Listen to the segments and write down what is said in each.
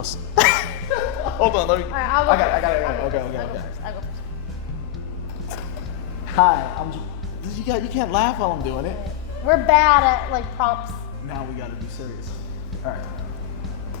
else. Hold on, let me. All right, I'll go I got it. I'll go Okay. first. I'll go first. Hi, you can't laugh while I'm doing it. We're bad at like prompts. Now we gotta be serious. All right.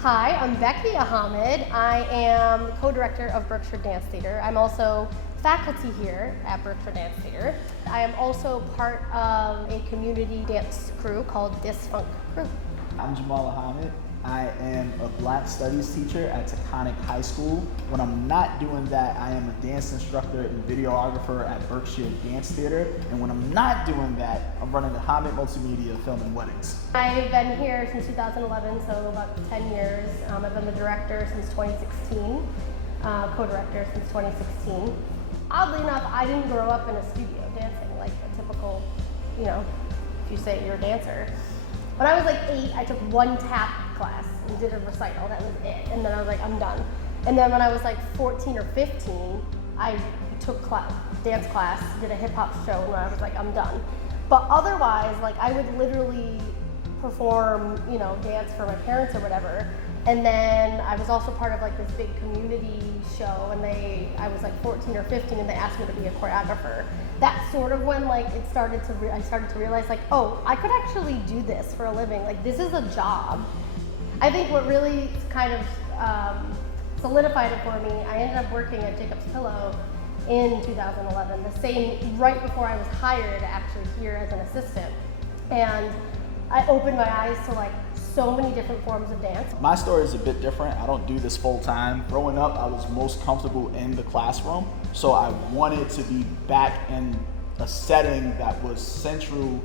Hi, I'm Becky Ahamad. I am co-director of Berkshire Dance Theatre. I'm also faculty here at Berkshire Dance Theatre. I am also part of a community dance crew called dysFUNKcrew. I'm Jamal Ahamad. I am a Black Studies teacher at Taconic High School. When I'm not doing that, I am a dance instructor and videographer at Berkshire Dance Theatre. And when I'm not doing that, I'm running the Ahamad Multimedia Film and Weddings. I've been here since 2011, so about 10 years. I've been the director since 2016, co-director since 2016. Oddly enough, I didn't grow up in a studio dancing like a typical, if you say you're a dancer. When I was like 8, I took one tap class and did a recital. That was it. And then I was like, I'm done. And then when I was like 14 or 15, I took dance class, did a hip hop show, and I was like, I'm done. But otherwise, like I would literally perform, dance for my parents or whatever. And then I was also part of like this big community show, and I was like 14 or 15, and they asked me to be a choreographer. That's sort of when like I started to realize like, oh, I could actually do this for a living. Like this is a job. I think what really kind of solidified it for me, I ended up working at Jacob's Pillow in 2011, right before I was hired actually here as an assistant. And I opened my eyes to like so many different forms of dance. My story is a bit different. I don't do this full time. Growing up, I was most comfortable in the classroom, so I wanted to be back in a setting that was central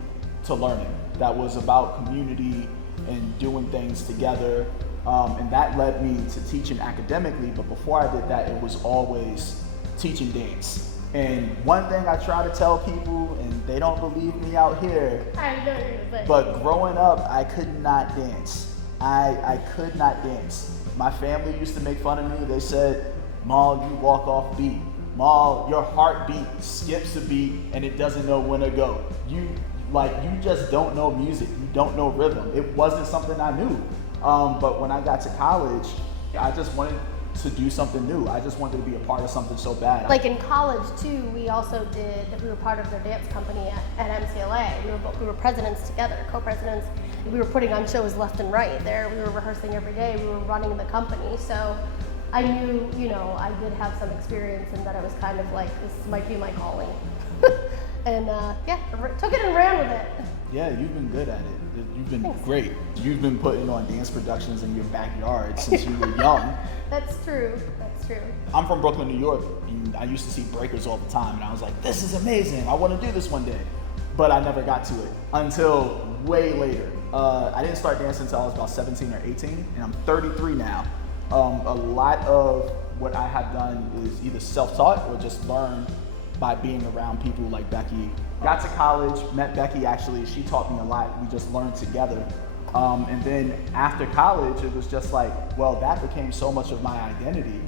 to learning, that was about community and doing things together, and that led me to teaching academically, but before I did that, it was always teaching dance. And one thing I try to tell people, and they don't believe me out here, I know what you're gonna say. but growing up, I could not dance. I could not dance. My family used to make fun of me. They said, "Maul, you walk off beat. Maul, your heartbeat skips a beat and it doesn't know when to go. You just don't know music. You don't know rhythm." It wasn't something I knew. But when I got to college, I just wanted to do something new. I just wanted to be a part of something so bad. Like in college too, we were part of their dance company at MCLA. We were presidents together, co-presidents. We were putting on shows left and right there. We were rehearsing every day. We were running the company. So I knew, I did have some experience and that I was kind of like, this might be my calling. And took it and ran with it. Yeah, you've been good at it. You've been Thanks. great. You've been putting on dance productions in your backyard since you were young. That's true. I'm from Brooklyn, New York, and I used to see breakers all the time, and I was like, this is amazing. I want to do this one day. But I never got to it until way later. I didn't start dancing until I was about 17 or 18, and I'm 33 now. A lot of what I have done is either self-taught or just learned by being around people like Becky. Got to college, met Becky actually, she taught me a lot, we just learned together. And then after college, it was just like, well, that became so much of my identity.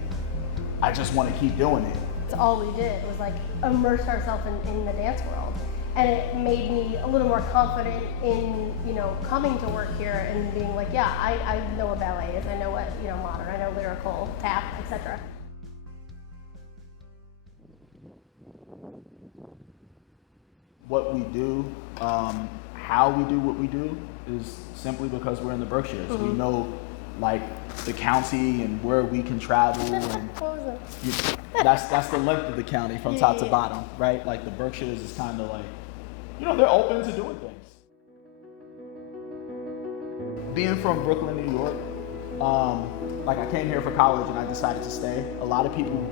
I just want to keep doing it. It's all we did was like immerse ourselves in the dance world. And it made me a little more confident in, coming to work here and being like, yeah, I know what ballet is, I know what, modern, I know lyrical, tap, etc. What we do, how we do what we do is simply because we're in the Berkshires. Mm-hmm. We know like the county and where we can travel, and that's the length of the county from top to bottom, right? Like the Berkshires is kind of like, they're open to doing things. Being from Brooklyn, New York, like I came here for college and I decided to stay. A lot of people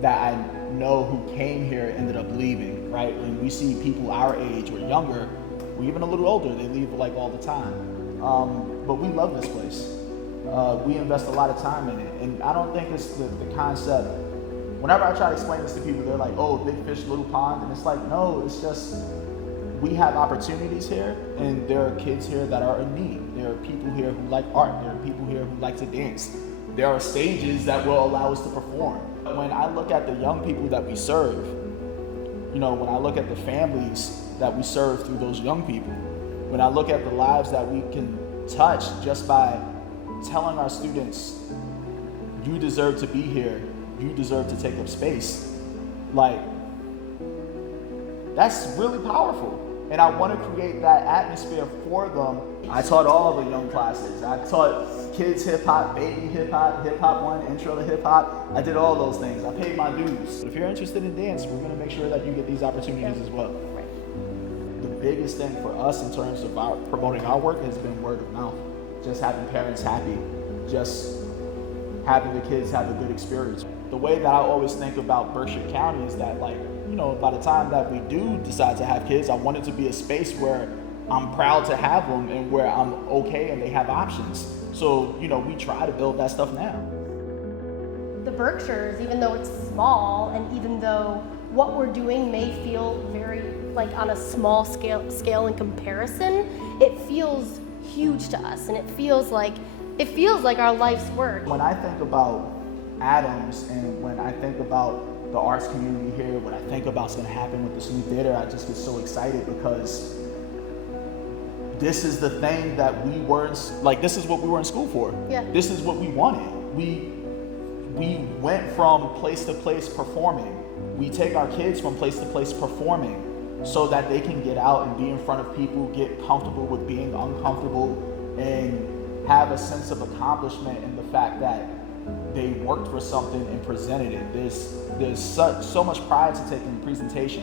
that I know who came here ended up leaving, right? When we see people our age or younger, or even a little older, they leave like all the time. But we love this place. We invest a lot of time in it. And I don't think it's the concept. Whenever I try to explain this to people, they're like, oh, big fish, little pond. And it's like, no, it's just, we have opportunities here, and there are kids here that are in need. There are people here who like art. There are people here who like to dance. There are stages that will allow us to perform. When I look at the young people that we serve, when I look at the families that we serve through those young people, when I look at the lives that we can touch just by telling our students you deserve to be here. You deserve to take up space. Like, that's really powerful. And I want to create that atmosphere for them. I taught all the young classes. I taught kids hip hop, baby hip hop, hip hop 1, intro to hip hop. I did all those things. I paid my dues. If you're interested in dance, we're going to make sure that you get these opportunities as well. The biggest thing for us in terms of promoting our work has been word of mouth. Just having parents happy, just having the kids have a good experience. The way that I always think about Berkshire County is that, like, you know, by the time that we do decide to have kids, I want it to be a space where I'm proud to have them and where I'm okay and they have options. So, you know, we try to build that stuff now. The Berkshires, even though it's small and even though what we're doing may feel very like on a small scale in comparison, it feels huge to us, and it feels like our life's work. When I think about Adams and when I think about the arts community here, when I think about what's going to happen with this new theater, I just get so excited because this is the thing that we were like. This is what we were in school for. Yeah. This is what we wanted. We went from place to place performing. We take our kids from place to place performing so that they can get out and be in front of people, get comfortable with being uncomfortable, and have a sense of accomplishment in the fact that they worked for something and presented it. There's so much pride to take in presentation.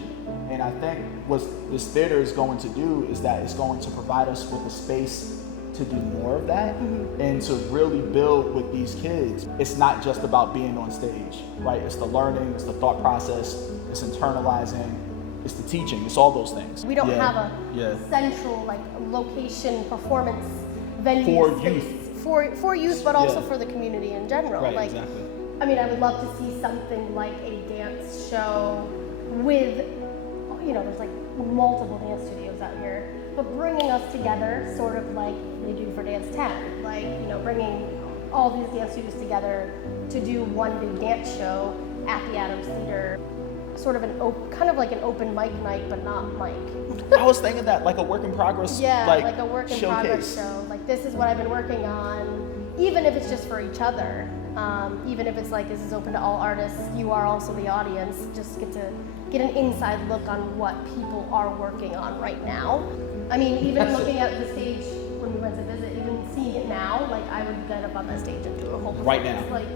And I think what this theater is going to do is that it's going to provide us with a space to do more of that and to really build with these kids. It's not just about being on stage, right? It's the learning, it's the thought process, it's internalizing, it's the teaching, it's all those things. We don't have a central like location performance venue for space. youth. For youth, but also for the community in general. Right, like, exactly. I mean, I would love to see something like a dance show with, you know, there's like multiple dance studios out here, but bringing us together, sort of like they do for Dance 10, like, you know, bringing all these dance studios together to do one big dance show at the Adams Theater, sort of kind of like an open mic night, but not mic. I was thinking that like a work in progress, like a work in showcase. progress show. Like, this is what I've been working on, even if it's just for each other. Even if it's like, this is open to all artists, you are also the audience, just get to get an inside look on what people are working on right now. I mean, even looking at the stage when we went to visit, even seeing it now, like, I would get up on that stage and do a whole performance. Right now. Like,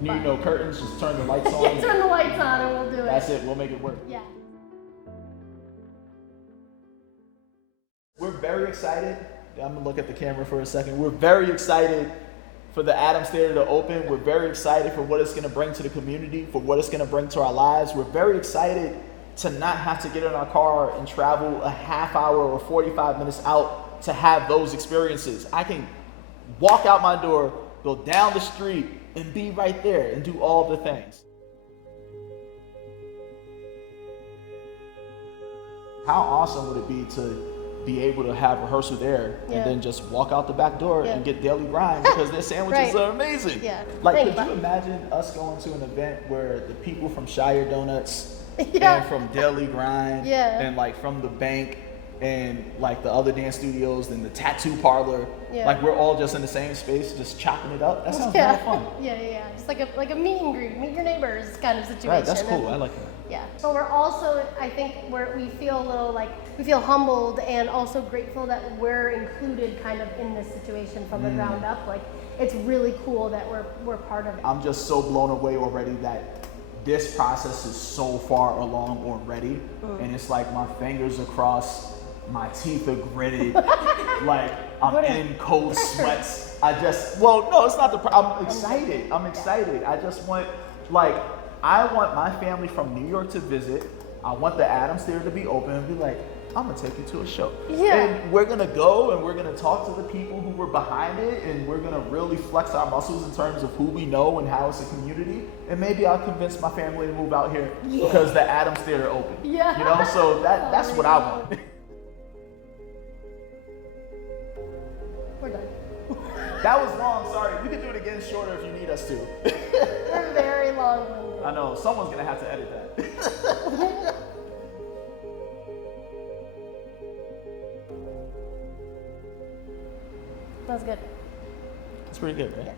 Need no curtains, just turn the lights on. Yeah, turn the lights on and we'll do it. That's it, we'll make it work. Yeah. We're very excited. I'm gonna look at the camera for a second. We're very excited for the Adams Theater to open. We're very excited for what it's gonna bring to the community, for what it's gonna bring to our lives. We're very excited to not have to get in our car and travel a half hour or 45 minutes out to have those experiences. I can walk out my door, go down the street, and be right there and do all the things. How awesome would it be to be able to have rehearsal there and then just walk out the back door and get daily grind because their sandwiches are amazing. Yeah. Like, could you imagine us going to an event where the people from Shire Donuts and from Daily Grind and like from the bank and like the other dance studios and the tattoo parlor, like we're all just in the same space, just chopping it up? That sounds really fun. Yeah. Just like a meet and greet, meet your neighbors kind of situation. Right, that's cool. I like that. Yeah. But we're also, I think, we feel a little like, we feel humbled and also grateful that we're included kind of in this situation from the ground up. Like, it's really cool that we're part of it. I'm just so blown away already that this process is so far along already. And it's like my fingers are crossed, my teeth are gritted, like I'm in cold sweats. No, it's not the problem. I'm excited. I'm excited. I just want, like, I want my family from New York to visit. I want the Adams Theater to be open and be like, I'm gonna take you to a show. Yeah. And we're gonna go and we're gonna talk to the people who were behind it and we're gonna really flex our muscles in terms of who we know and how it's a community. And maybe I'll convince my family to move out here because the Adams Theater opened. Yeah. You know, so that's what I want. We're done. That was long, sorry. We can do it again shorter if you need us to. We're very long-winded. I know, someone's gonna have to edit that. That's good. That's pretty good, right? Yeah.